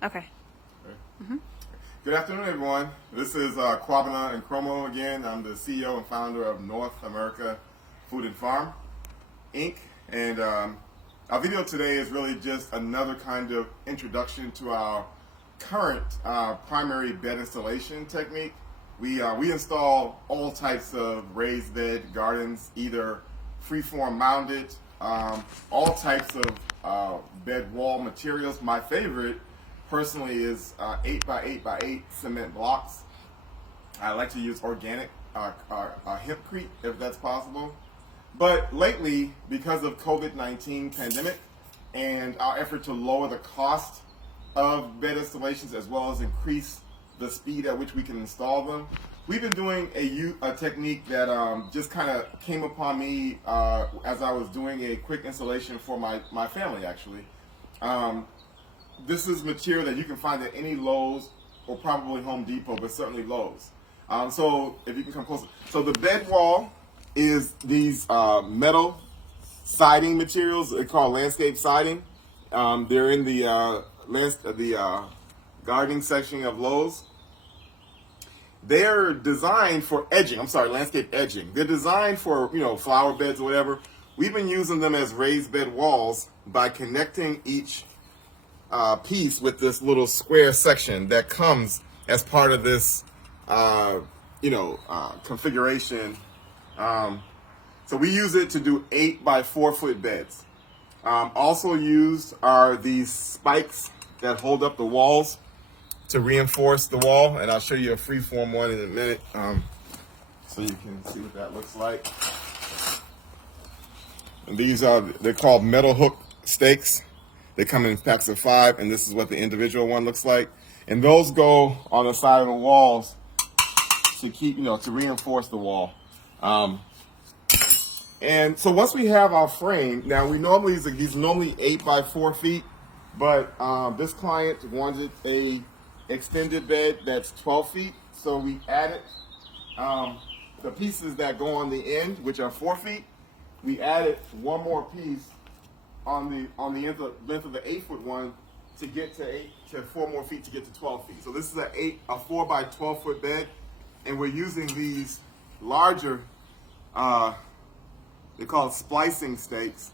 Okay. Good afternoon, everyone. This is Kwabena Nkromo again. I'm the CEO and founder of North America Food and Farm, Inc. And our video today is really just another kind of introduction to our current primary bed installation technique. We install all types of raised bed gardens, either freeform mounded, all types of bed wall materials. My favorite personally is 8x8x8 cement blocks. I like to use organic hempcrete if that's possible. But lately, because of COVID-19 pandemic and our effort to lower the cost of bed installations as well as increase the speed at which we can install them, we've been doing a technique that just kind of came upon me as I was doing a quick installation for my family, actually. This is material that you can find at any Lowe's or probably Home Depot, but certainly Lowe's. So if you can come closer. So the bed wall is these metal siding materials. They're called landscape siding. They're in the gardening section of Lowe's. They're designed for edging. I'm sorry, landscape edging. They're designed for, flower beds or whatever. We've been using them as raised bed walls by connecting each piece with this little square section that comes as part of this, configuration. So we use it to do 8x4 foot beds. Also used are these spikes that hold up the walls to reinforce the wall, and I'll show you a freeform one in a minute, so you can see what that looks like. And they're called metal hook stakes. They come in packs of 5, and this is what the individual one looks like. And those go on the side of the walls to keep, to reinforce the wall. And so once we have our frame, now these are normally 8x4 feet, but this client wanted a extended bed that's 12 feet. So we added the pieces that go on the end, which are 4 feet. We added one more piece on the length of the 8-foot one to get to 4 more feet to get to 12 feet. So this is a 4 by 12 foot bed, and we're using these larger, they're called splicing stakes,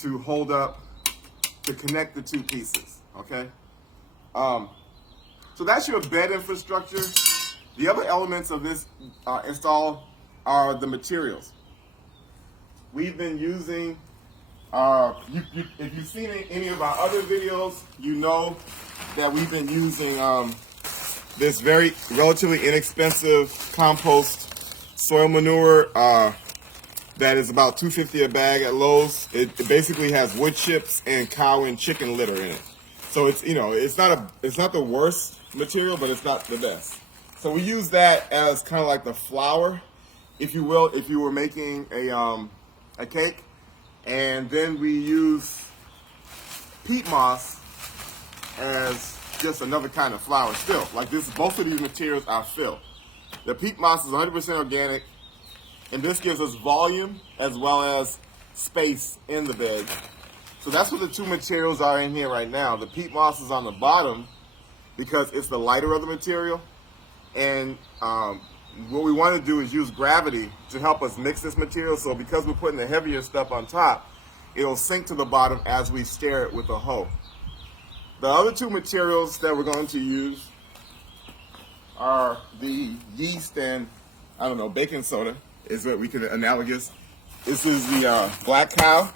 to hold up, to connect the two pieces. Okay. So that's your bed infrastructure. The other elements of this install are the materials. We've been using. If you've seen any of our other videos, you know that we've been using this relatively inexpensive compost soil manure that is about $2.50 a bag at Lowe's. It basically has wood chips and cow and chicken litter in it. So it's not the worst material, but it's not the best. So we use that as kind of like the flour, if you will, if you were making a cake. And then we use peat moss as just another kind of flour still. Like this, both of these materials are fill. The peat moss is 100% organic, and this gives us volume as well as space in the bed. So that's what the two materials are in here right now. The peat moss is on the bottom because it's the lighter of the material. And what we want to do is use gravity to help us mix this material. So because we're putting the heavier stuff on top, it'll sink to the bottom as we stir it with a hoe. The other two materials that we're going to use are the yeast and, baking soda is what we can analogous. This is the black cow.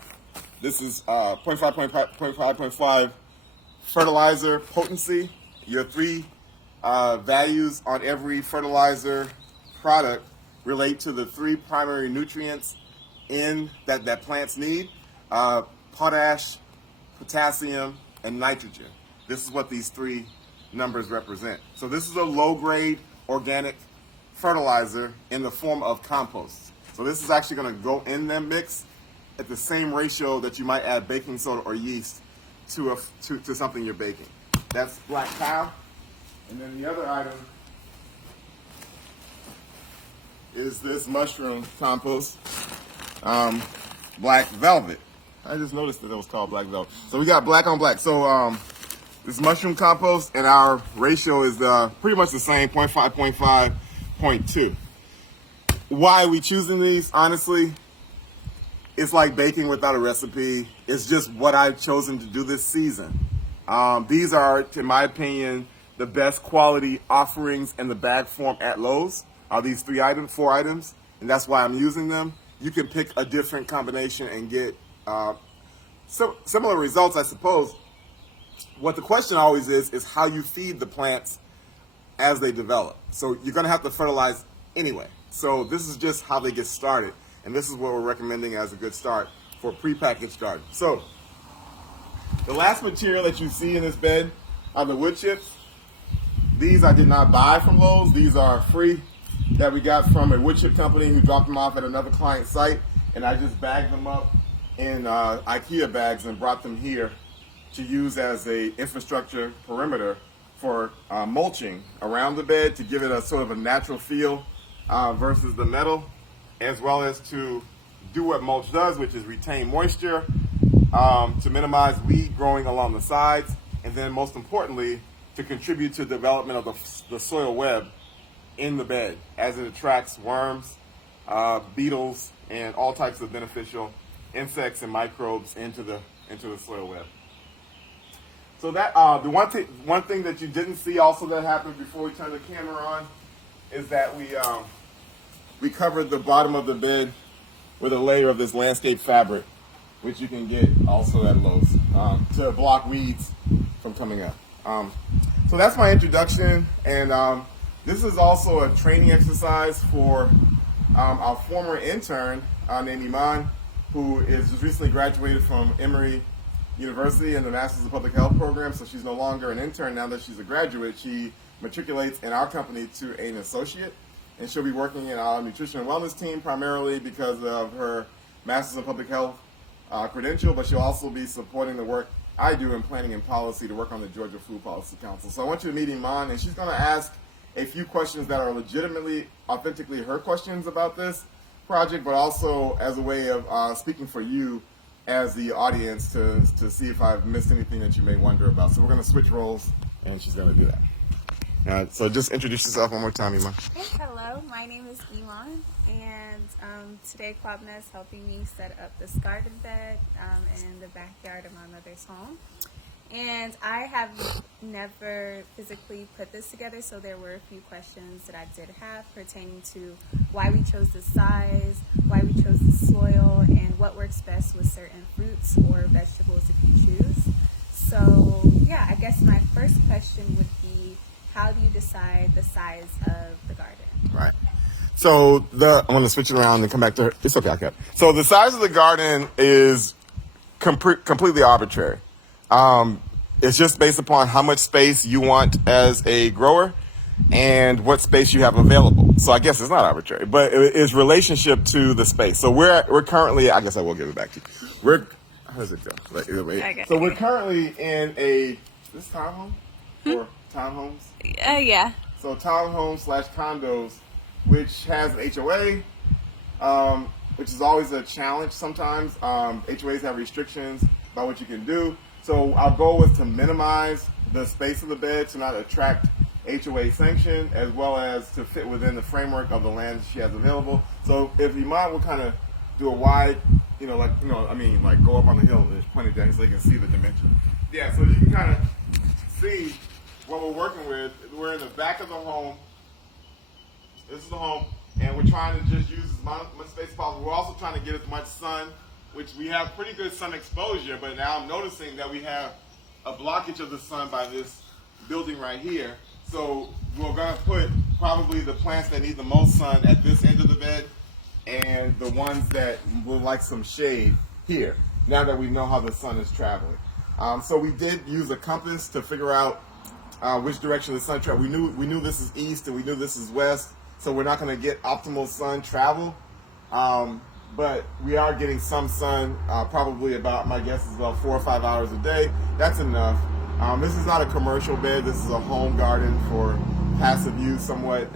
This is 0.5 fertilizer potency. Your 3 values on every fertilizer product relate to the 3 primary nutrients that plants need: potash, potassium, and nitrogen. This is what these 3 numbers represent. So this is a low-grade organic fertilizer in the form of compost. So this is actually going to go in that mix at the same ratio that you might add baking soda or yeast to something you're baking. That's black cow. And then the other item is this mushroom compost, black velvet. I just noticed that it was called black velvet. So we got black on black. So this mushroom compost, and our ratio is pretty much the same, 0.5, 0.5, 0.2. Why are we choosing these? Honestly, it's like baking without a recipe. It's just what I've chosen to do this season. These are, in my opinion, the best quality offerings in the bag form at Lowe's. These 4 items, and that's why I'm using them. You can pick a different combination and get similar results, I suppose. What the question always is how you feed the plants as they develop. So you're going to have to fertilize anyway. So this is just how they get started, and this is what we're recommending as a good start for prepackaged garden. So the last material that you see in this bed are the wood chips. These I did not buy from Lowe's. These are free that we got from a wood chip company who dropped them off at another client site, and I just bagged them up in IKEA bags and brought them here to use as a infrastructure perimeter for mulching around the bed to give it a sort of a natural feel versus the metal, as well as to do what mulch does, which is retain moisture, to minimize weed growing along the sides, and then most importantly, to contribute to the development of the soil web in the bed as it attracts worms, beetles, and all types of beneficial insects and microbes into the soil web. So that the one thing that you didn't see also that happened before we turned the camera on is that we covered the bottom of the bed with a layer of this landscape fabric, which you can get also at Lowe's to block weeds from coming up. So that's my introduction, and this is also a training exercise for our former intern named Iman, who is just recently graduated from Emory University in the Masters of Public Health program. So she's no longer an intern now that she's a graduate. She matriculates in our company to an associate, and she'll be working in our nutrition and wellness team primarily because of her Masters in Public Health credential, but she'll also be supporting the work I do in planning and policy to work on the Georgia Food Policy Council. So I want you to meet Iman, and she's going to ask a few questions that are legitimately, authentically her questions about this project, but also as a way of speaking for you as the audience to see if I've missed anything that you may wonder about. So we're going to switch roles, and she's going to do that. So just introduce yourself one more time, Iman. Hello, my name is Iman, and today Kwabena is helping me set up this garden bed in the backyard of my mother's home. And I have never physically put this together, so there were a few questions that I did have pertaining to why we chose the size, why we chose the soil, and what works best with certain fruits or vegetables if you choose. So yeah, I guess my first question would be, how do you decide the size of the garden? Right. So I'm going to switch it around and come back to her. It's okay, I kept. So the size of the garden is completely arbitrary. It's just based upon how much space you want as a grower and what space you have available. So I guess it's not arbitrary, but it's relationship to the space. So we're currently, I guess I will give it back to you. How does it go? Okay. So we're currently in this townhome or townhomes? Yeah. So townhomes / condos, which has an HOA, which is always a challenge sometimes. HOAs have restrictions about what you can do. So our goal was to minimize the space of the bed to not attract HOA sanction, as well as to fit within the framework of the land she has available. So if Iman will kind of do a wide, go up on the hill and just point it down so they can see the dimension. Yeah, so you can kind of see what we're working with. We're in the back of the home. This is the home, and we're trying to just use as much space as possible. We're also trying to get as much sun, which we have pretty good sun exposure, but now I'm noticing that we have a blockage of the sun by this building right here. So we're going to put probably the plants that need the most sun at this end of the bed and the ones that will like some shade here, now that we know how the sun is traveling. So we did use a compass to figure out which direction the sun traveled. We knew this is east and we knew this is west, so we're not going to get optimal sun travel. But we are getting some sun, probably about, my guess is about 4 or 5 hours a day. That's enough. This is not a commercial bed. This is a home garden for passive use somewhat,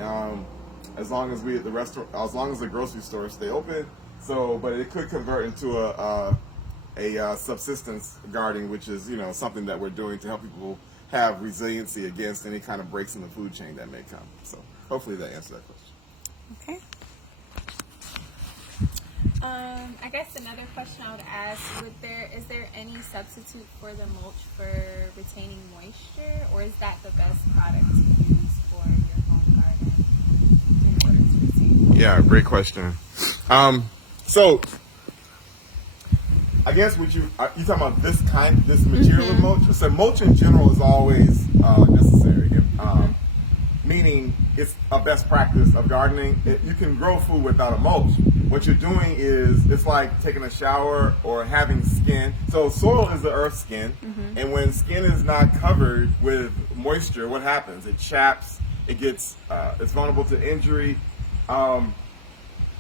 as long as as long as the grocery stores stay open. So, but it could convert into a subsistence garden, which is, something that we're doing to help people have resiliency against any kind of breaks in the food chain that may come. So hopefully that answers that question. Okay. I guess another question I would ask, is there any substitute for the mulch for retaining moisture, or is that the best product to use for your home garden in order to retain moisture? Yeah, great question. So I guess you talking about this material of mulch? So mulch in general is always necessary. Meaning it's a best practice of gardening. You can grow food without a mulch. What you're doing is, it's like taking a shower or having skin. So soil is the earth's skin, and when skin is not covered with moisture, what happens? It chaps, it gets, it's vulnerable to injury.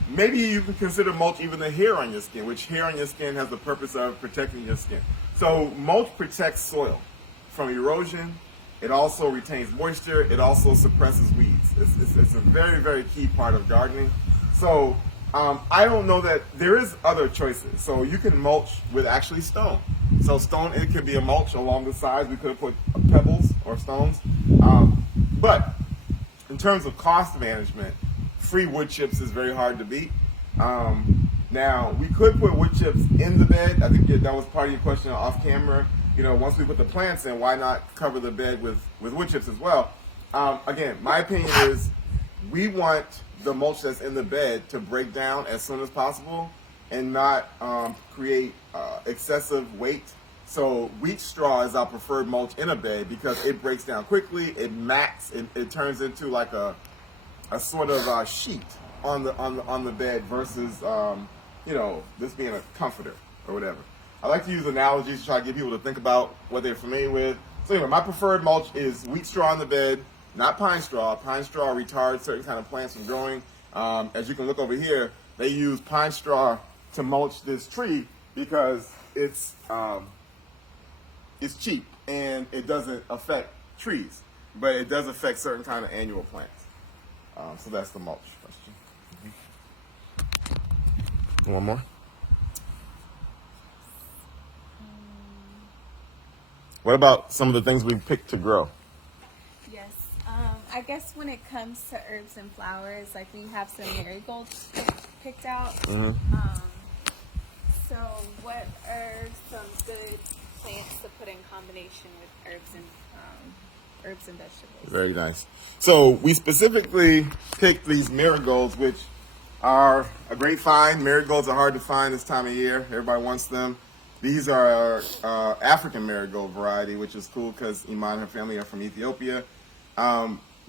Maybe you can consider mulch even the hair on your skin, which hair on your skin has the purpose of protecting your skin. So mulch protects soil from erosion. It also retains moisture. It also suppresses weeds. It's a very, very key part of gardening. So I don't know that there is other choices. So you can mulch with actually stone. So stone, it could be a mulch along the sides. We could have put pebbles or stones. But in terms of cost management, free wood chips is very hard to beat. Now, we could put wood chips in the bed. I think that was part of your question off camera. You know, once we put the plants in, why not cover the bed with wood chips as well? Again, my opinion is we want the mulch that's in the bed to break down as soon as possible and not create excessive weight. So wheat straw is our preferred mulch in a bed because it breaks down quickly, it mats, it turns into like a sort of sheet on the bed versus this being a comforter or whatever. I like to use analogies to try to get people to think about what they're familiar with. So anyway, my preferred mulch is wheat straw on the bed, not pine straw. Pine straw retards certain kind of plants from growing. As you can look over here, they use pine straw to mulch this tree because it's cheap and it doesn't affect trees, but it does affect certain kind of annual plants. So that's the mulch question. One more. What about some of the things we picked to grow? Yes. I guess when it comes to herbs and flowers, like we have some marigolds picked out. So what are some good plants to put in combination with herbs and vegetables? Very nice. So we specifically picked these marigolds, which are a great find. Marigolds are hard to find this time of year. Everybody wants them. These are African marigold variety, which is cool because Iman and her family are from Ethiopia.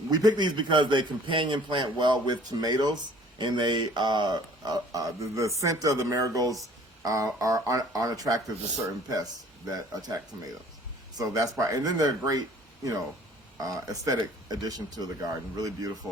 We picked these because they companion plant well with tomatoes, and they the scent of the marigolds are unattractive to certain pests that attack tomatoes. So that's why. And then they're a great, aesthetic addition to the garden. Really beautiful.